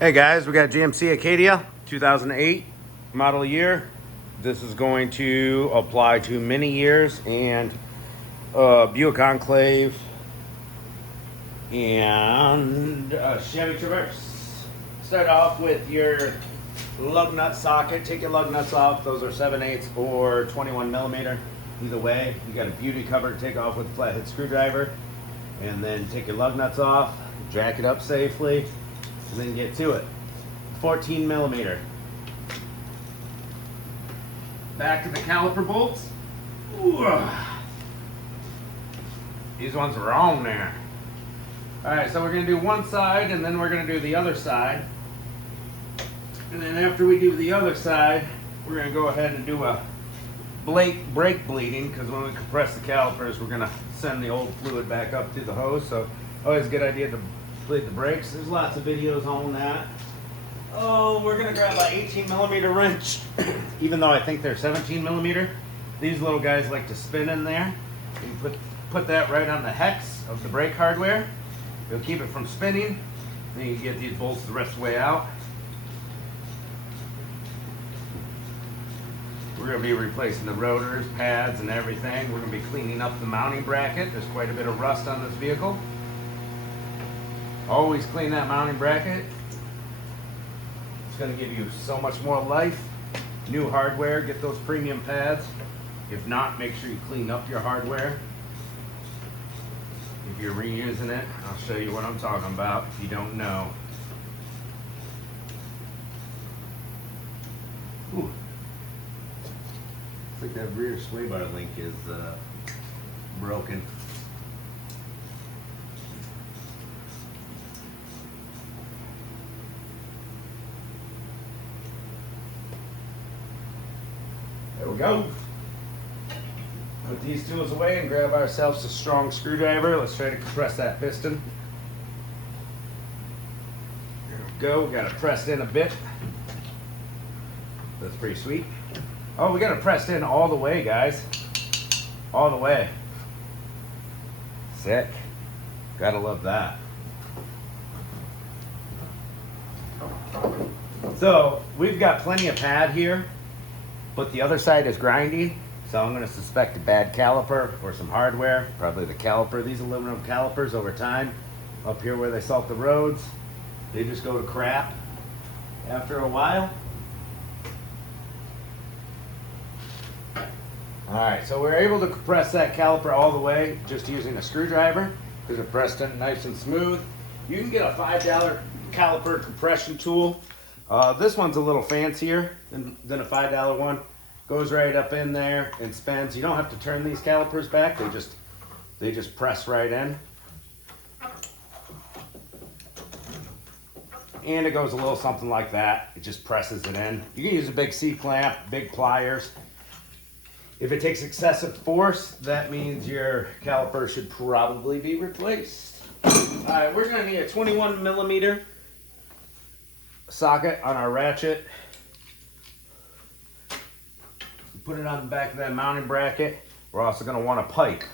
Hey guys, we got GMC Acadia 2008 model year. This is going to apply to many years and Buick Enclave and Chevy Traverse. Start off with your lug nut socket. Take your lug nuts off. Those are 7/8 or 21 millimeter. Either way, you got a beauty cover to take off with a flathead screwdriver. And then take your lug nuts off, jack it up safely, and then get to it. 14 millimeter. Back to the caliper bolts. Ooh. These ones are on there. Alright, so we're going to do one side and then we're going to do the other side. And then after we do the other side, we're going to go ahead and do a brake bleeding, because when we compress the calipers, we're going to send the old fluid back up through the hose. So always a good idea to bleed the brakes. There's lots of videos on that. Oh, we're going to grab an 18 millimeter wrench, even though I think they're 17 millimeter. These little guys like to spin in there. You put that right on the hex of the brake hardware. It'll keep it from spinning. Then you get these bolts the rest of the way out. We're going to be replacing the rotors, pads, and everything. We're going to be cleaning up the mounting bracket. There's quite a bit of rust on this vehicle. Always clean that mounting bracket. It's going to give you so much more life. New hardware, get those premium pads. If not, make sure you clean up your hardware. If you're reusing it, I'll show you what I'm talking about if you don't know. Ooh. Looks like that rear sway bar link is broken. There we go. Put these tools away and grab ourselves a strong screwdriver. Let's try to compress that piston. There we go. We got it pressed in a bit. That's pretty sweet. Oh, we got it pressed in all the way, guys. All the way. Sick. Gotta love that. So, we've got plenty of pad here, but the other side is grinding. So I'm going to suspect a bad caliper or some hardware. Probably the caliper. These aluminum calipers over time, up here where they salt the roads, they just go to crap after a while. Alright, so we're able to compress that caliper all the way just using a screwdriver because it pressed in nice and smooth. You can get a $5 caliper compression tool. This one's a little fancier than a $5 one. Goes right up in there and spins. You don't have to turn these calipers back. They just press right in. And it goes a little something like that. It just presses it in. You can use a big C-clamp, big pliers. If it takes excessive force, that means your caliper should probably be replaced. Alright, we're going to need a 21 millimeter socket on our ratchet. Put it on the back of that mounting bracket. We're also going to want a pipe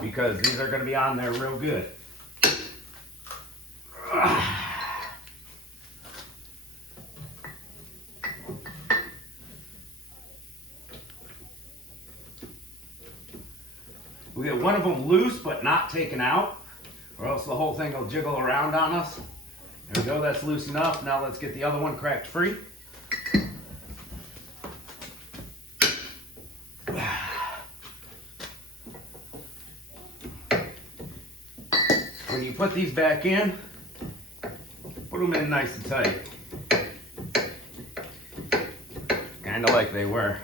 because these are going to be on there real good. We get one of them loose but not taken out, or else the whole thing will jiggle around on us. There we go, that's loose enough. Now let's get the other one cracked free. When you put these back in, put them in nice and tight. Kind of like they were.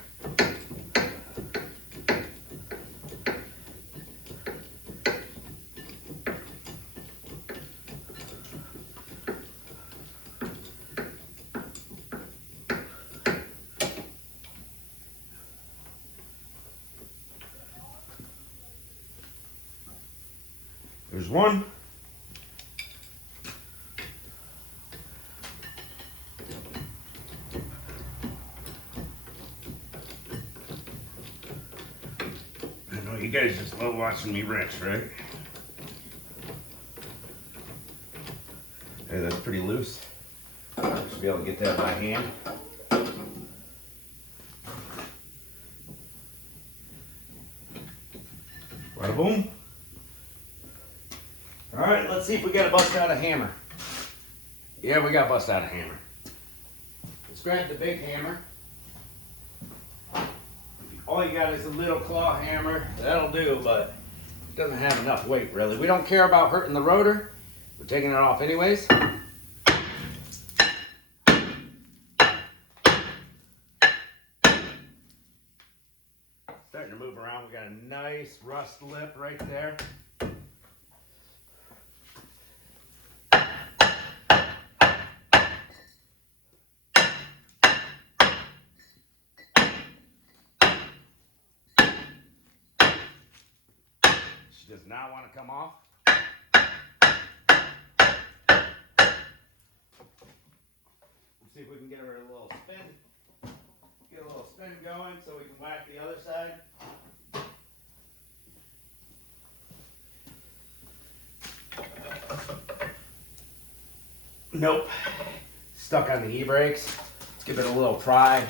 There's one. I know you guys just love watching me wrench, right? Hey, that's pretty loose. Should be able to get that by hand. Bada boom. All right, let's see if we got to bust out a hammer. Yeah, we got to bust out a hammer. Let's grab the big hammer. All you got is a little claw hammer. That'll do, but it doesn't have enough weight, really. We don't care about hurting the rotor. We're taking it off anyways. Starting to move around. We got a nice rust lip right there. She does not want to come off. Let's see if we can get her a little spin. Get a little spin going so we can whack the other side. Nope. Stuck on the e-brakes. Let's give it a little pry.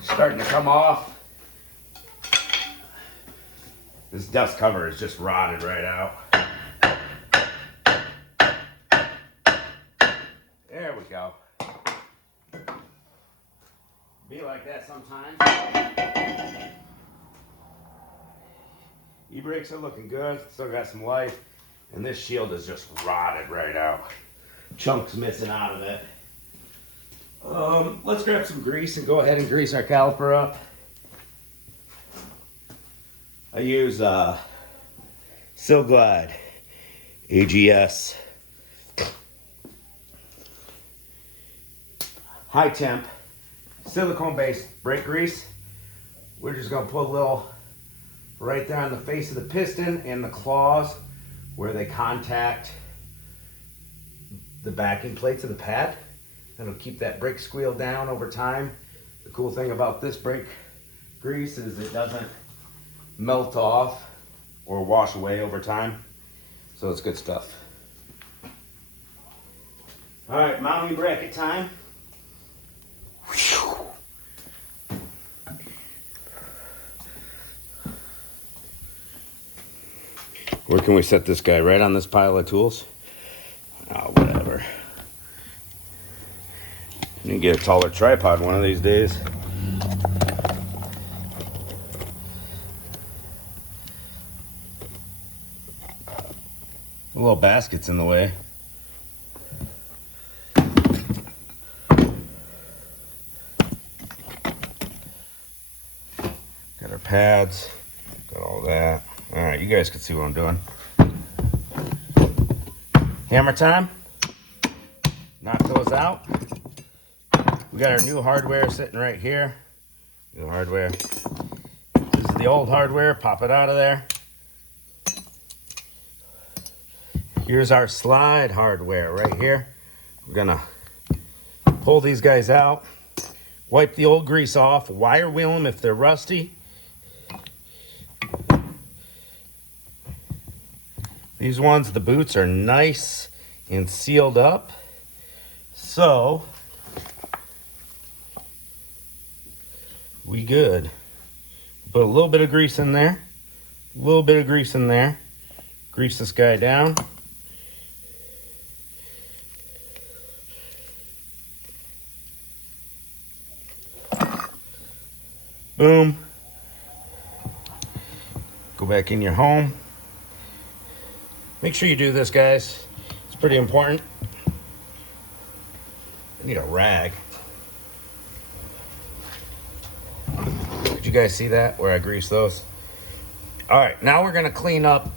Starting to come off. This dust cover is just rotted right out. There we go. Be like that sometimes. E-brakes are looking good. Still got some life. And this shield is just rotted right out. Chunks missing out of it. Let's grab some grease and go ahead and grease our caliper up. I use Silglide AGS high temp silicone based brake grease. We're just going to put a little right there on the face of the piston and the claws where they contact the backing plates of the pad. That'll keep that brake squeal down over time. The cool thing about this brake grease is it doesn't melt off or wash away over time. So it's good stuff. All right, mounting bracket time. Where can we set this guy? Right on this pile of tools? Oh, whatever. I need to get a taller tripod one of these days. The little basket's in the way. Got our pads, got all that. All right, you guys can see what I'm doing. Hammer time. Knock those out. We got our new hardware sitting right here. New hardware. This is the old hardware. Pop it out of there. Here's our slide hardware right here. We're gonna pull these guys out, wipe the old grease off, wire wheel them if they're rusty. These ones, the boots are nice and sealed up. So, we good. Put a little bit of grease in there, a little bit of grease in there. Grease this guy down. Boom. Go back in your home. Make sure you do this, guys. It's pretty important. I need a rag. Did you guys see that, where I greased those? All right, now we're gonna clean up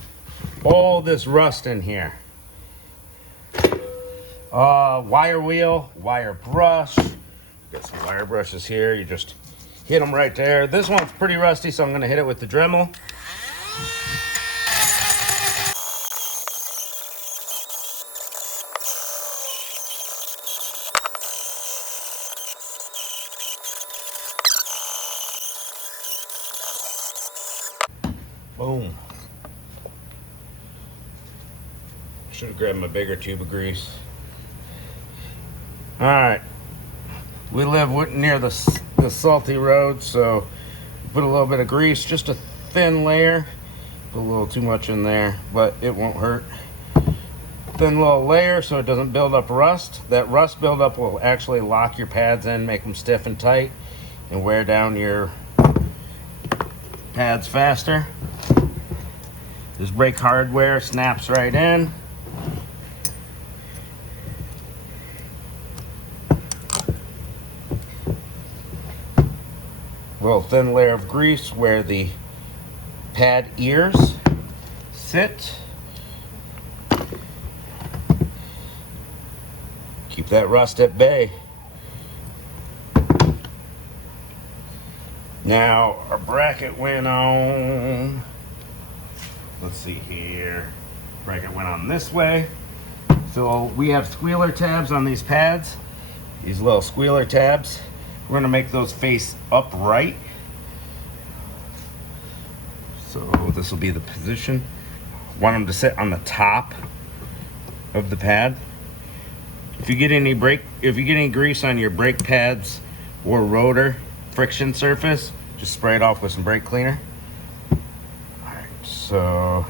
all this rust in here. Wire wheel, wire brush. Got some wire brushes here. You just hit them right there. This one's pretty rusty, so I'm gonna hit it with the Dremel. Boom. Should have grabbed my bigger tube of grease. All right. We live near the salty road, so put a little bit of grease, just a thin layer. Put a little too much in there, but it won't hurt. Thin little layer so it doesn't build up rust. That rust buildup will actually lock your pads in, make them stiff and tight, and wear down your pads faster. This brake hardware snaps right in. Little thin layer of grease where the pad ears sit. Keep that rust at bay. Now our bracket went on, let's see here, bracket went on this way. So we have squealer tabs on these pads, these little squealer tabs. We're gonna make those face upright. So this will be the position. Want them to sit on the top of the pad. If you get any grease on your brake pads or rotor friction surface, just spray it off with some brake cleaner. All right, so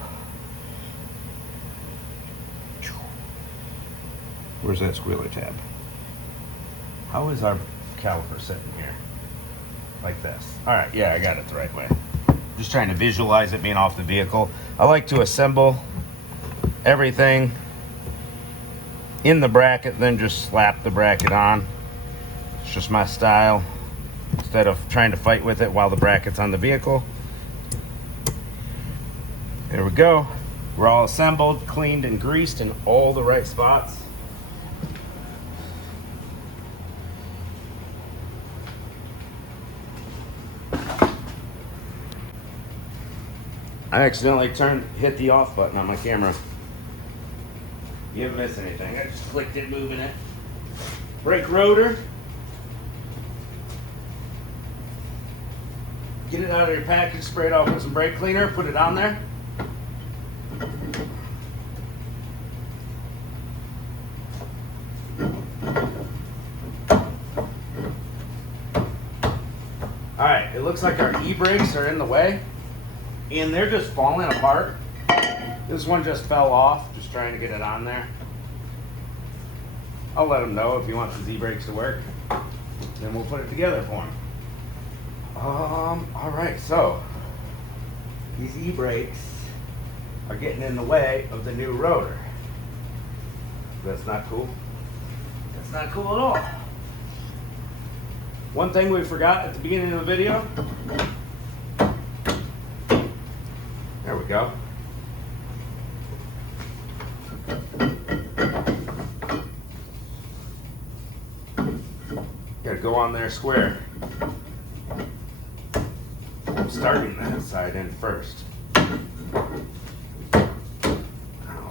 where's that squealer tab? How is our caliper sitting here? Like this. All right, yeah, I got it the right way. Just trying to visualize it being off the vehicle. I like to assemble everything in the bracket, then just slap the bracket on. It's just my style, instead of trying to fight with it while the bracket's on the vehicle. There we go. We're all assembled, cleaned, and greased in all the right spots. I accidentally hit the off button on my camera. You didn't miss anything. I just clicked it, moving it. Brake rotor. Get it out of your package, spray it off with some brake cleaner, put it on there. All right, it looks like our e-brakes are in the way, and they're just falling apart. This one just fell off, just trying to get it on there. I'll let him know if he wants his e-brakes to work. Then we'll put it together for him. All right, so these e-brakes are getting in the way of the new rotor. That's not cool. That's not cool at all. One thing we forgot at the beginning of the video. There we go. Gotta go on there square. I'm starting that side end first. Oh,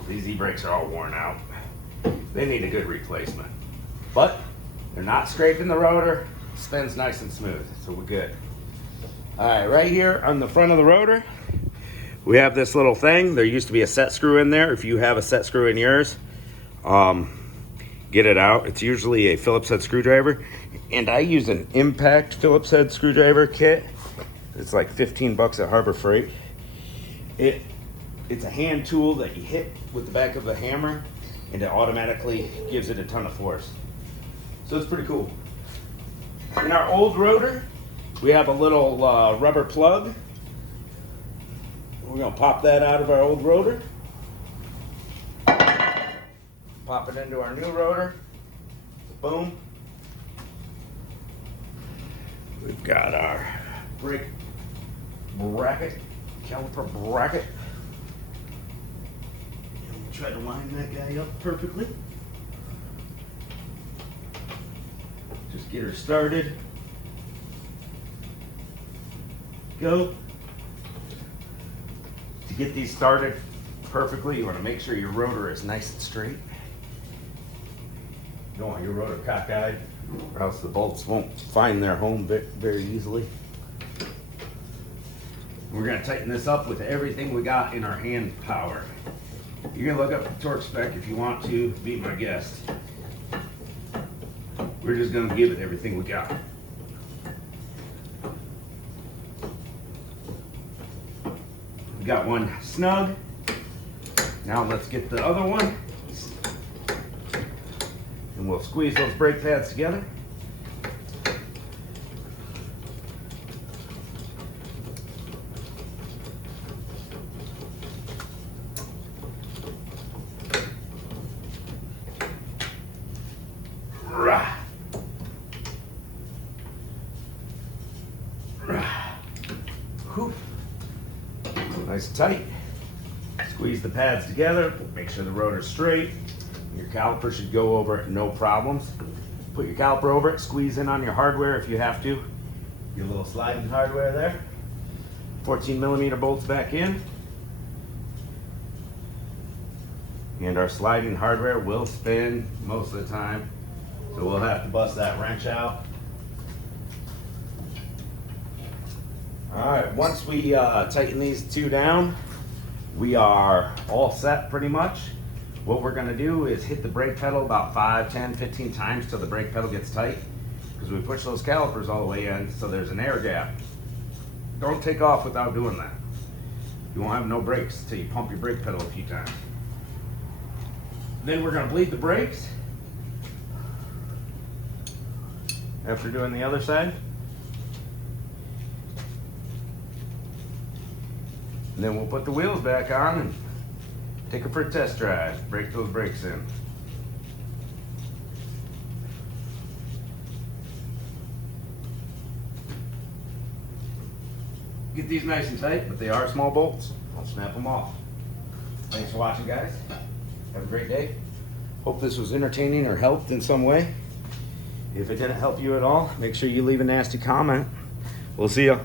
these e-brakes are all worn out. They need a good replacement. But they're not scraping the rotor. Spins nice and smooth, so we're good. All right, right here on the front of the rotor, we have this little thing. There used to be a set screw in there. If you have a set screw in yours, get it out. It's usually a Phillips head screwdriver, and I use an Impact Phillips head screwdriver kit. It's like 15 bucks at Harbor Freight. It's a hand tool that you hit with the back of the hammer, and it automatically gives it a ton of force. So it's pretty cool. In our old rotor, we have a little rubber plug. We're gonna pop that out of our old rotor. Pop it into our new rotor. Boom. We've got our brake bracket, caliper bracket. And we'll try to line that guy up perfectly. Just get her started. Go. To get these started perfectly, you want to make sure your rotor is nice and straight. You don't want your rotor cockeyed, or else the bolts won't find their home very easily. We're gonna tighten this up with everything we got in our hand power. You can look up the torque spec if you want to, be my guest. We're just gonna give it everything we got. We got one snug. Now let's get the other one. And we'll squeeze those brake pads together. Nice and tight. Squeeze the pads together, make sure the rotor's straight. Your caliper should go over it, no problems. Put your caliper over it, squeeze in on your hardware if you have to. Your little sliding hardware there. 14mm bolts back in. And our sliding hardware will spin most of the time, so we'll have to bust that wrench out. All right, once we tighten these two down, we are all set pretty much. What we're gonna do is hit the brake pedal about 5, 10, 15 times till the brake pedal gets tight, because we push those calipers all the way in, so there's an air gap. Don't take off without doing that. You won't have no brakes until you pump your brake pedal a few times. Then we're gonna bleed the brakes after doing the other side. And then we'll put the wheels back on and take it for a test drive. Break those brakes in. Get these nice and tight, but they are small bolts. I'll snap them off. Thanks for watching, guys. Have a great day. Hope this was entertaining or helped in some way. If it didn't help you at all, make sure you leave a nasty comment. We'll see ya.